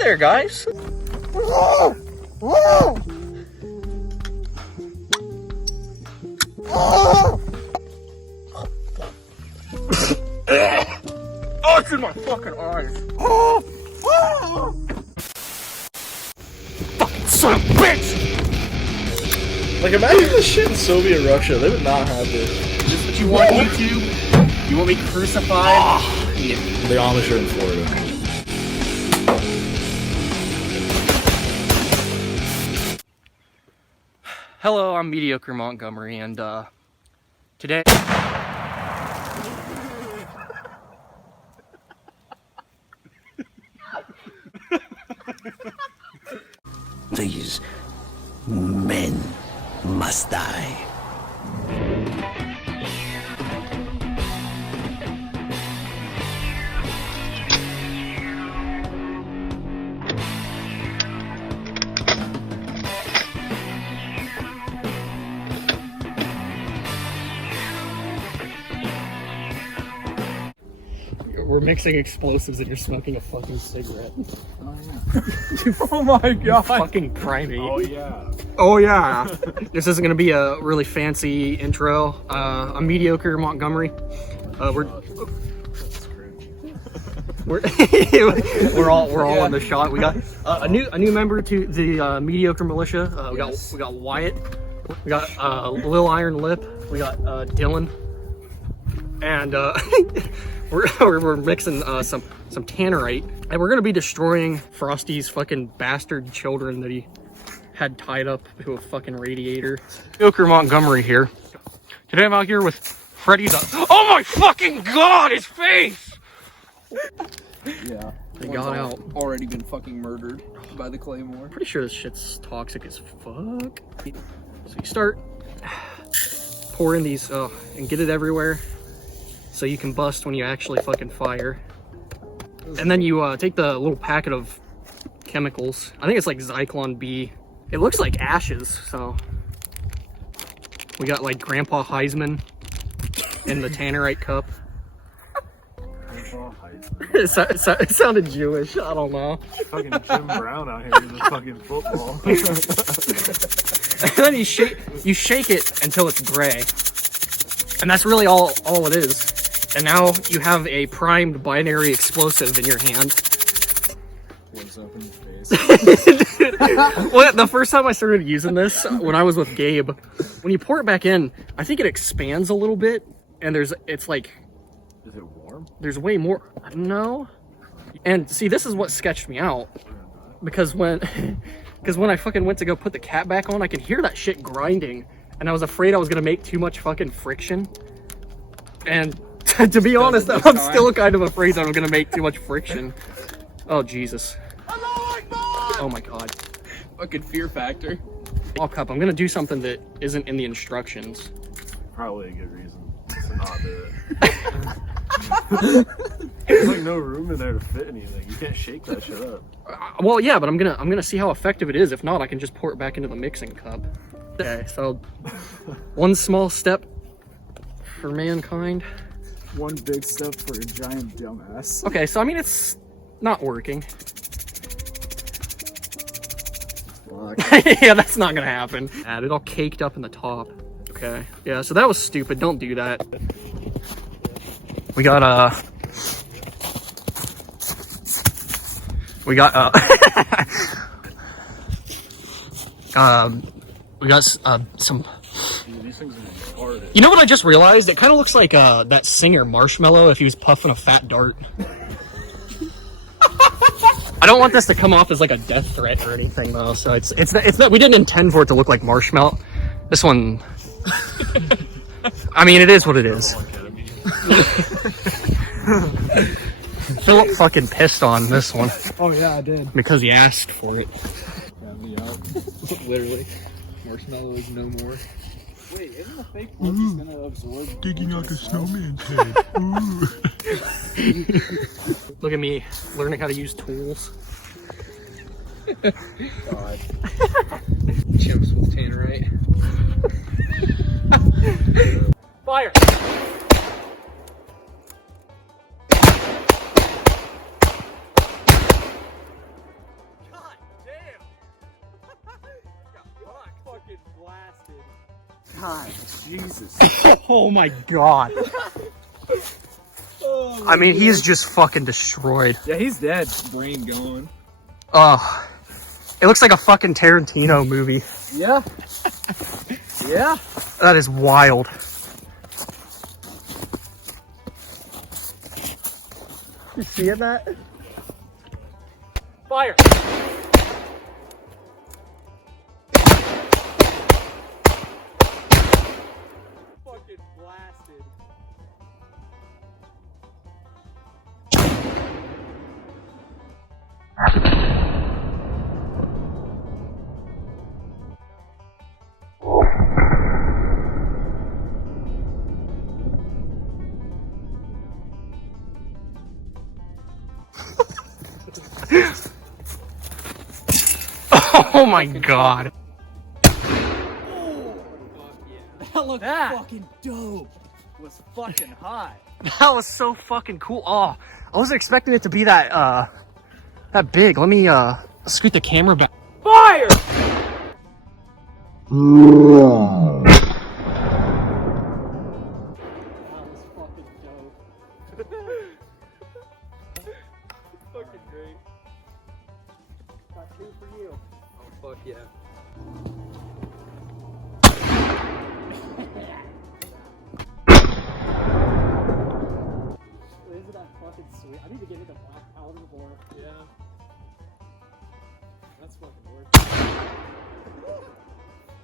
there, guys. Oh, it's in my fucking eyes. Fucking son of a bitch! like imagine this shit in Soviet Russia. They would not have this. Is this what you want, YouTube? You want me crucified? Yeah. The Amish are in Florida. Hello, I'm Mediocre Montgomery, and today... These men must die. We're mixing explosives and you're smoking a fucking cigarette. Oh yeah. Oh my god. Fucking primate. Oh yeah. Oh yeah. This isn't gonna be a really fancy intro. I'm Mediocre Montgomery. We're all in the shot. We got a new member to the Mediocre Militia. We got Wyatt. We got Lil Iron Lip. We got Dylan. And we're mixing some Tannerite, and we're gonna be destroying Frosty's fucking bastard children that he had tied up to a fucking radiator. Joker Montgomery here. Today I'm out here with Freddy's. Oh my fucking god, his face! Yeah. They got out. Already been fucking murdered by the claymore. Pretty sure this shit's toxic as fuck. So you start pouring these and get it everywhere, so you can bust when you actually fucking fire. And then you take the little packet of chemicals. I think it's like Zyklon B. It looks like ashes, so. We got like Grandpa Heisman in the Tannerite cup. It sounded Jewish, I don't know. Fucking Jim Brown out here in the fucking football. And then you shake it until it's gray. And that's really all it is. And now you have a primed binary explosive in your hand. What's up in your face? Well, the first time I started using this, when I was with Gabe, when you pour it back in, I think it expands a little bit, and it's like... Is it warm? There's way more. No. And see, this is what sketched me out. Because when I fucking went to go put the cap back on, I could hear that shit grinding, and I was afraid I was gonna make too much fucking friction. And to be honest, I'm still kind of afraid that I'm gonna make too much friction. Oh Jesus. Oh my god. Fucking fear factor. All cup. I'm gonna do something that isn't in the instructions. Probably a good reason to not do it. There's like no room in there to fit anything. You can't shake that shit up. Well, yeah, but I'm gonna see how effective it is. If not, I can just pour it back into the mixing cup. Okay, so one small step for mankind. One big step for a giant dumbass. Okay, so I mean it's not working. Yeah, that's not gonna happen. Add it all caked up in the top. Okay, yeah, so that was stupid. Don't do that. We got some. These things are retarded. You know what I just realized? It kind of looks like that singer Marshmello if he was puffing a fat dart. I don't want this to come off as like a death threat or anything though, so it's not, we didn't intend for it to look like Marshmello. This one, I mean, it is what it is. Philip fucking pissed on this one. Oh yeah, I did. Because he asked for it. Yeah, me out. Literally. Marshmallow is no more. Wait, isn't the fake punch gonna absorb? Digging out the snowman's head. Look at me, learning how to use tools. God. Chimps with Tannerite. Fire! Jesus. Oh my god. I mean, he's just fucking destroyed. Yeah, he's dead. Brain gone. Oh, it looks like a fucking Tarantino movie. Yeah. Yeah. That is wild. You seeing that? Fire! Fucking blasted. Oh my god. That looked fucking dope. Was fucking hot. That was so fucking cool. Oh, I wasn't expecting it to be that that big. Let me scoot the camera back. Fire! That was fucking dope. Fucking great. Got 2 for you. Oh, fuck yeah. Isn't that fucking sweet? I need to get into black powder more. Yeah. That's fucking worth it.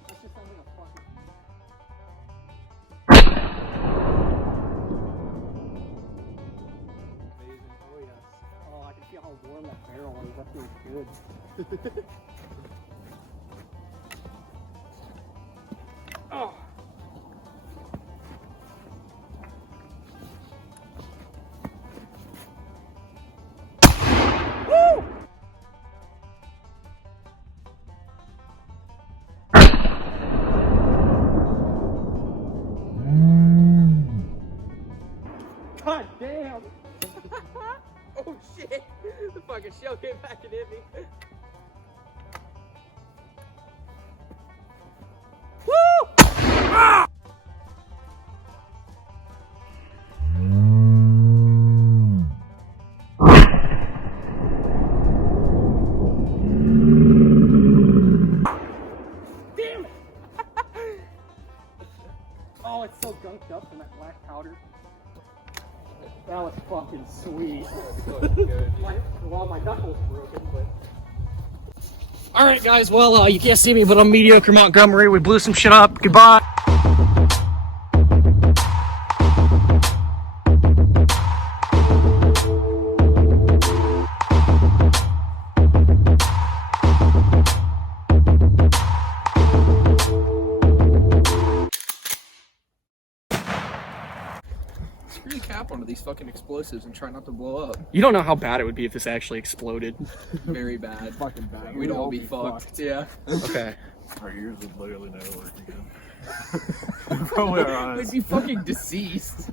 That's just something a fucking. Amazing. Oh yes. Oh, I can feel how warm that barrel is. That feels good. Oh. God damn! Oh shit! The fucking shell came back and hit me. Woo! Ah! Damn it! Oh, it's so gunked up from that black powder. That was fucking sweet. Well, my knuckles broken, but. Alright, guys, well, you can't see me, but I'm Mediocre Montgomery. We blew some shit up. Goodbye. Screw the cap onto these fucking explosives and try not to blow up. You don't know how bad it would be if this actually exploded. Very bad. Fucking bad. We'd all be fucked. Yeah. Okay. Our ears would literally never work again. Probably our eyes. We'd be fucking deceased.